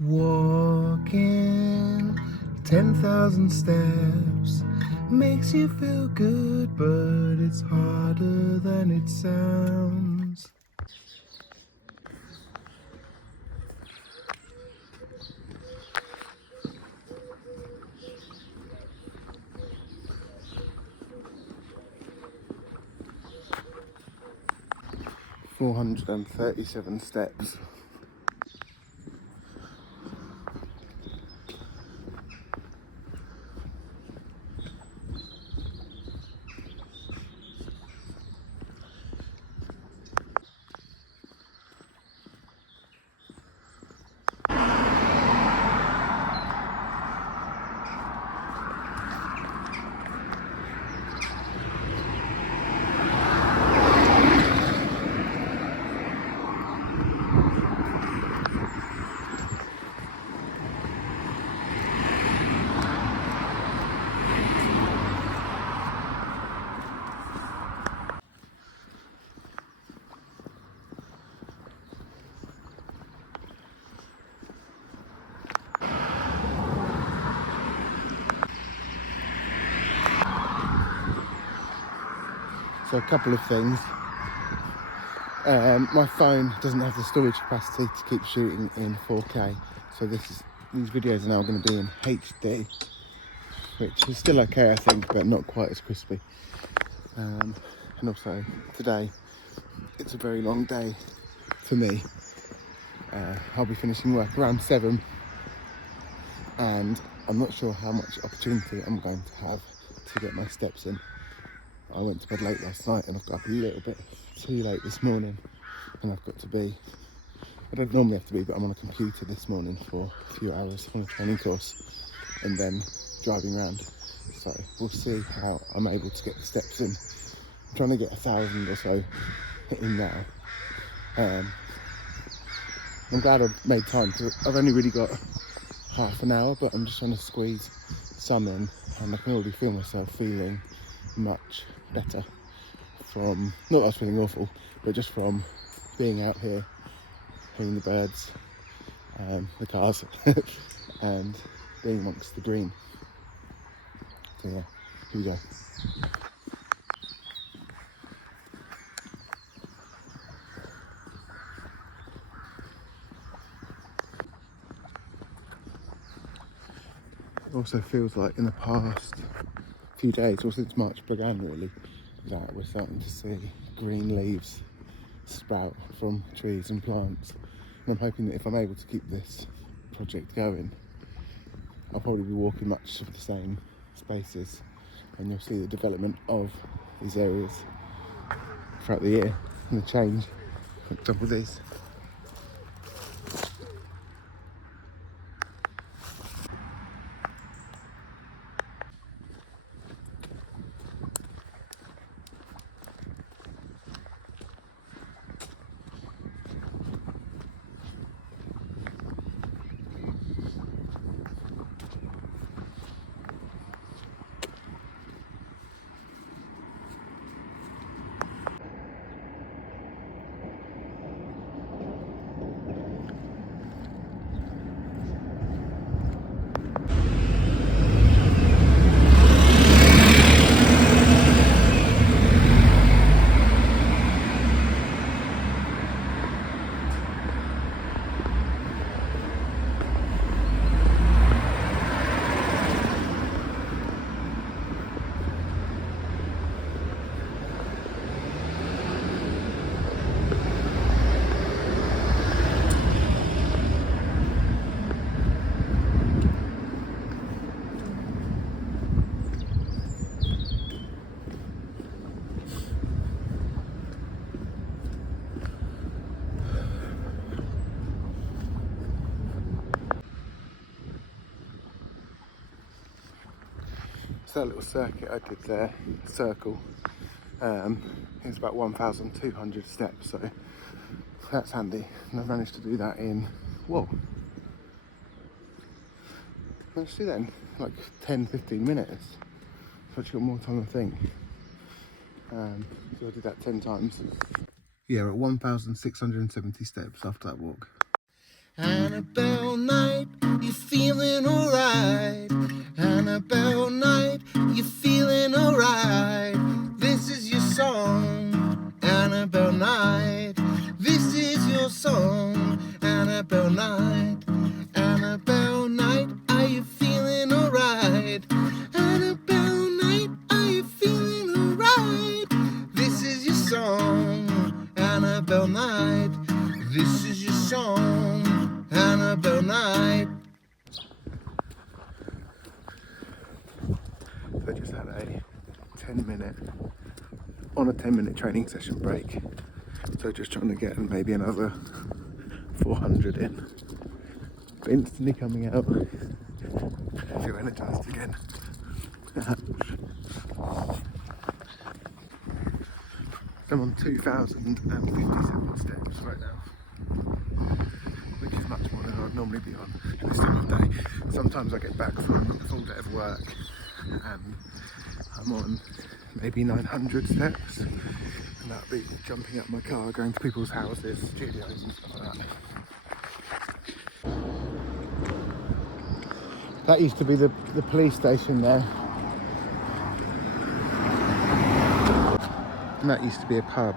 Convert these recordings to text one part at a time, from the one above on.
Walking 10,000 steps makes you feel good, but it's harder than it sounds. "437 steps. So a couple of things. My phone doesn't have the storage capacity to keep shooting in 4K, so these videos are now going to be in HD, which is still okay I think, but not quite as crispy. And also today it's a very long day for me. I'll be finishing work around 7, and I'm not sure how much opportunity I'm going to have to get my steps in. I went to bed late last night and I've got up a little bit too late this morning, and I've got to be, I don't normally have to be, but I'm on a computer this morning for a few hours on a training course and then driving around. So we'll see how I'm able to get the steps in. I'm trying to get 1,000 or so in now. I'm glad I've made time, because I've only really got half an hour, but I'm just trying to squeeze some in, and I can already feel myself feeling much better from, not that I was feeling awful, but just from being out here, hearing the birds, the cars, and being amongst the green. So yeah, here we go. It also feels like in the past few days, or since March began really, that we're starting to see green leaves sprout from trees and plants. And I'm hoping that if I'm able to keep this project going, I'll probably be walking much of the same spaces, and you'll see the development of these areas throughout the year and the change. For example, this. So that little circuit I did there, circle, is about 1,200 steps, so that's handy. And I've managed to do that in, whoa, managed to do that in like 10-15 minutes. So I've actually got more time to think. So I did that 10 times. Yeah, we're at 1,670 steps after that walk. Annabelle night, you feeling alright? Annabelle night, you feeling alright? This is your song, Annabelle night. This is your song, Annabelle night. Annabelle night, are you feeling alright? Annabelle night, are you feeling alright? This is your song, Annabelle night. This is your song, Annabelle night. So I just had a 10-minute training session break. So just trying to get maybe another 400 in. But instantly coming out, I feel energized again. I'm on 2,057 steps right now, which is much more than I'd normally be on this time of day. Sometimes I get back from a full day of work and I'm on maybe 900 steps, and that'll be jumping up my car, going to people's houses, studios and stuff like that. That used to be the police station there. And that used to be a pub.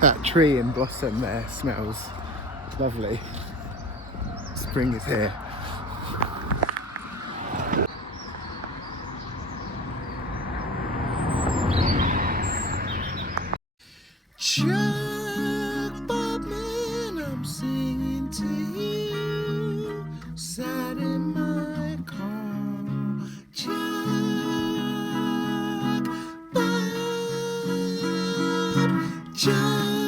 That tree in blossom there smells lovely. Spring is here. Chuck Bobman, I'm singing to you, sat in my car. Chuck Bob, Chuck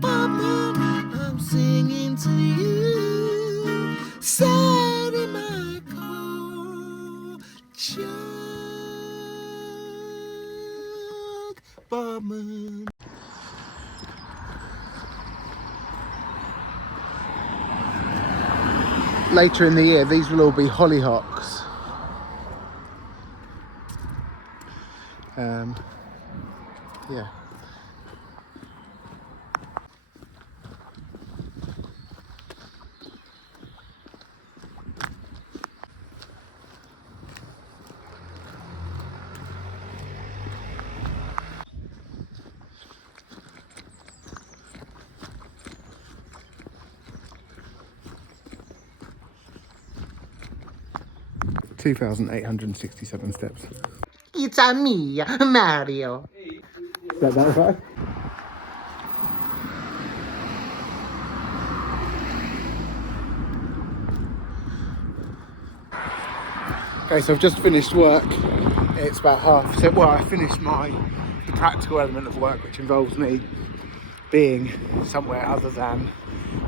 Bobman, I'm singing to you, sat in my car. Chuck Bobman. Later in the year, these will all be hollyhocks. Yeah. $2,867 steps. It's a me, Mario. Is that right? Okay, so I've just finished work. It's about half. So, well, I finished the practical element of work, which involves me being somewhere other than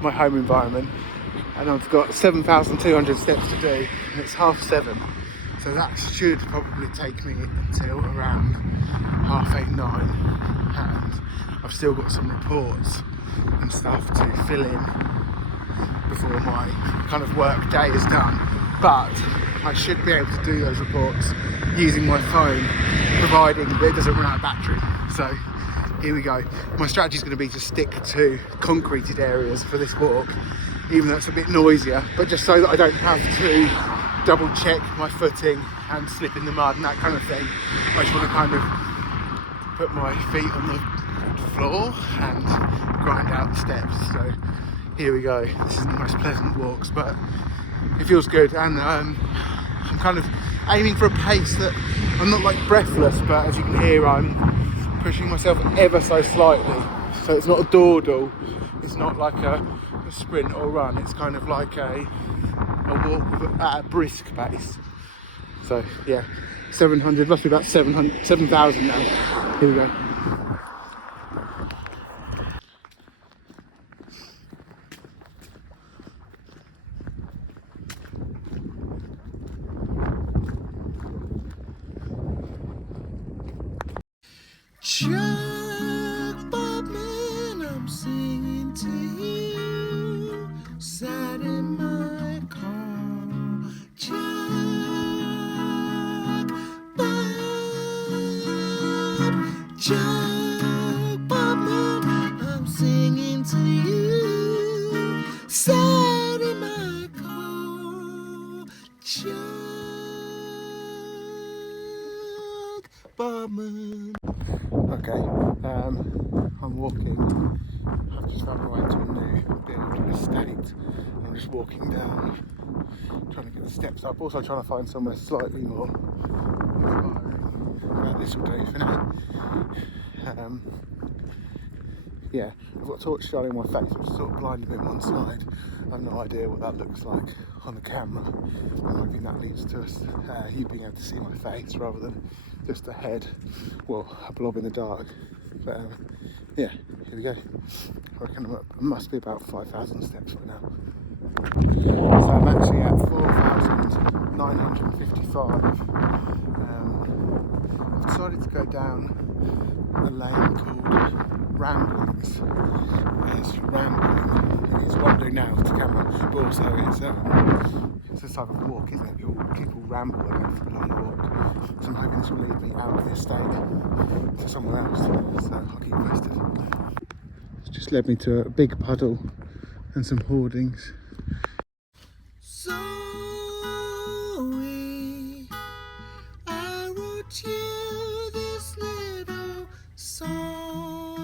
my home environment. And I've got 7,200 steps to do, and it's 7:30. So that should probably take me until around 8:30, 9. And I've still got some reports and stuff to fill in before my kind of work day is done. But I should be able to do those reports using my phone, providing that it doesn't run out of battery. So here we go. My strategy is going to be to stick to concreted areas for this walk, even though it's a bit noisier, but just so that I don't have to double check my footing and slip in the mud and that kind of thing. I just want to kind of put my feet on the floor and grind out the steps. So here we go. This isn't the most pleasant walks, but it feels good, and I'm kind of aiming for a pace that I'm not like breathless, but as you can hear, I'm pushing myself ever so slightly. So it's not a dawdle, it's not like a sprint or run, it's kind of like a walk at a brisk pace. So yeah, 700, must be about 7,000 now. Here we go. Jump up and I'm singing to you. Sat in my car. Chuck Bobman. Okay, I'm walking. I've just found my way to a new build estate. I'm just walking down, trying to get the steps up. Also trying to find somewhere slightly more inspiring. But this will do for now. Yeah, I've got a torch shining on my face, which is sort of blinding me on one side. I have no idea what that looks like on the camera. I'm hoping that leads to us, you being able to see my face rather than just a head, well, a blob in the dark. But yeah, here we go. I reckon I must be about 5,000 steps right now. So I'm actually at 4,955. I've decided to go down a lane called Ramblings. It's rambling, and it's what I'm doing now to camera, but also it's a type of walk, isn't it? People ramble and go for a long walk. So I'm hoping this will lead me out of the estate to somewhere else. So I'll keep you posted. It's just led me to a big puddle and some hoardings. Zoe, I wrote you this little song.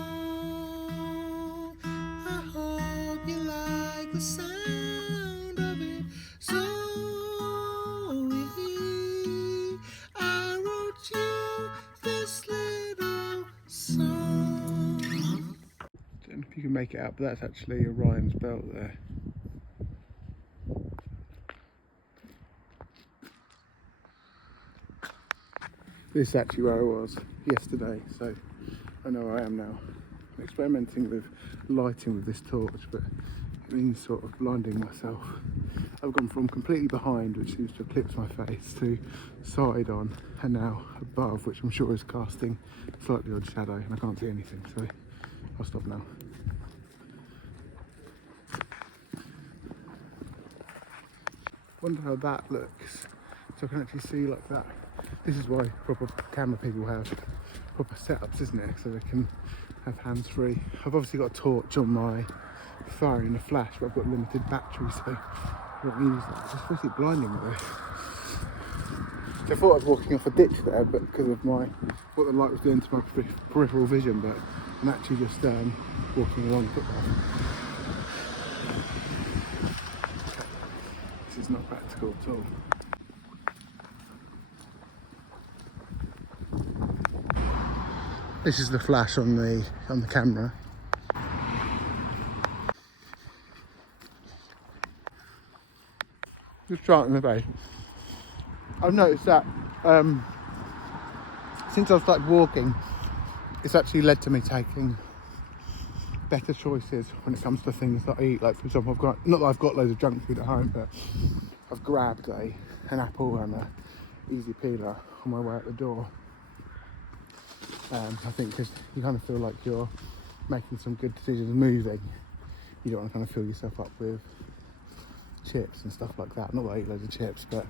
I hope you like the sound of it. Zoe, I wrote you this little song. Don't know if you can make it out, but that's actually Orion's belt there. This is actually where I was yesterday, so I know where I am now. I'm experimenting with lighting with this torch, but it means sort of blinding myself. I've gone from completely behind, which seems to eclipse my face, to side on, and now above, which I'm sure is casting slightly odd shadow, and I can't see anything, so I'll stop now. Wonder how that looks, so I can actually see like that. This is why proper camera people have proper setups, isn't it? So they can have hands-free. I've obviously got a torch on my phone, a flash, but I've got limited battery, so I don't use that. It's just pretty blinding though. So I thought I was walking off a ditch there, but because of what the light was doing to my peripheral vision, but I'm actually just walking along a footpath. This is not practical at all. This is the flash on the camera. Just try it in the bay. I've noticed that since I've started walking, it's actually led to me taking better choices when it comes to things that I eat. Like for example, not that I've got loads of junk food at home, but I've grabbed an apple and a easy peeler on my way out the door. I think because you kind of feel like you're making some good decisions moving. You don't want to kind of fill yourself up with chips and stuff like that. Not that I eat loads of chips, but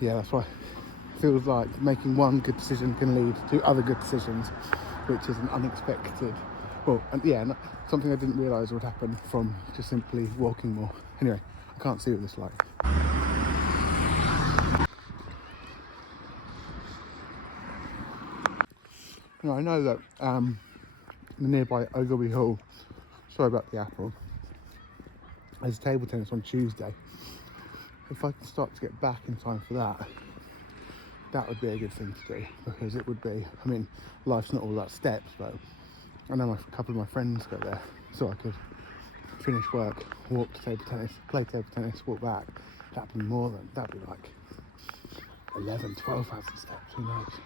yeah, that's why it feels like making one good decision can lead to other good decisions, which is an unexpected, well, something I didn't realise would happen from just simply walking more. Anyway, I can't see what this is like. Now, I know that the nearby Ogilvy Hall, sorry about the apple, there's table tennis on Tuesday. If I can start to get back in time for that, that would be a good thing to do, because it would be, I mean, life's not all that steps, but I know a couple of my friends go there, so I could finish work, walk to table tennis, play table tennis, walk back. That'd be that'd be like 11, 12,000 steps, who knows.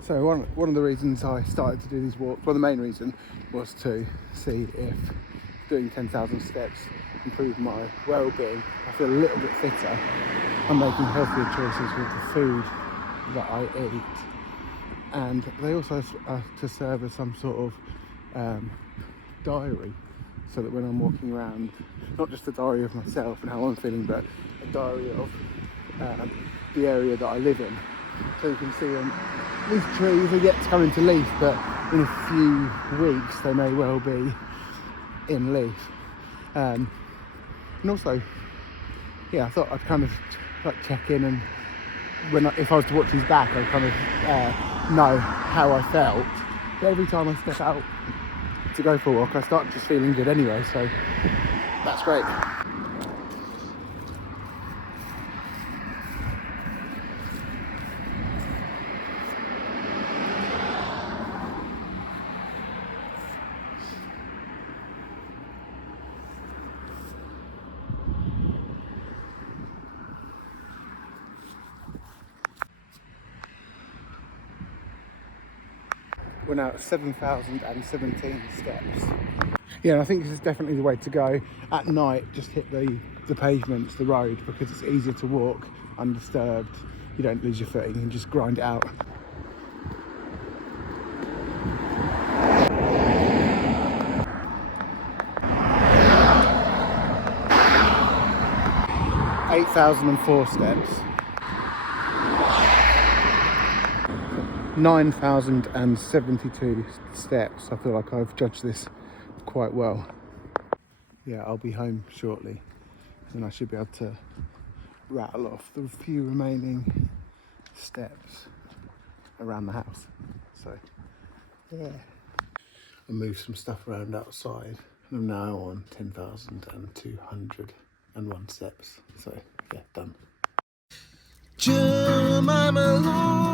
So one of the reasons I started to do these walks, well, the main reason was to see if doing 10,000 steps improve my well-being. I feel a little bit fitter. I'm making healthier choices with the food that I eat. And they also to serve as some sort of diary, so that when I'm walking around, not just a diary of myself and how I'm feeling, but a diary of the area that I live in. So you can see these trees are yet to come into leaf, but in a few weeks they may well be in leaf. And also, yeah, I thought I'd kind of like check in, and if I was to watch these back, I'd kind of know how I felt. But every time I step out to go for a walk, I start just feeling good anyway, so that's great. We're now at 7,017 steps. Yeah, and I think this is definitely the way to go. At night, just hit the pavements, the road, because it's easier to walk undisturbed. You don't lose your footing and just grind it out. "8,004 steps. 9,072 steps. I feel like I've judged this quite well. Yeah, I'll be home shortly, and I should be able to rattle off the few remaining steps around the house. So, yeah. I moved some stuff around outside, and I'm now on 10,201 steps. So, yeah, done. Jemima Lou.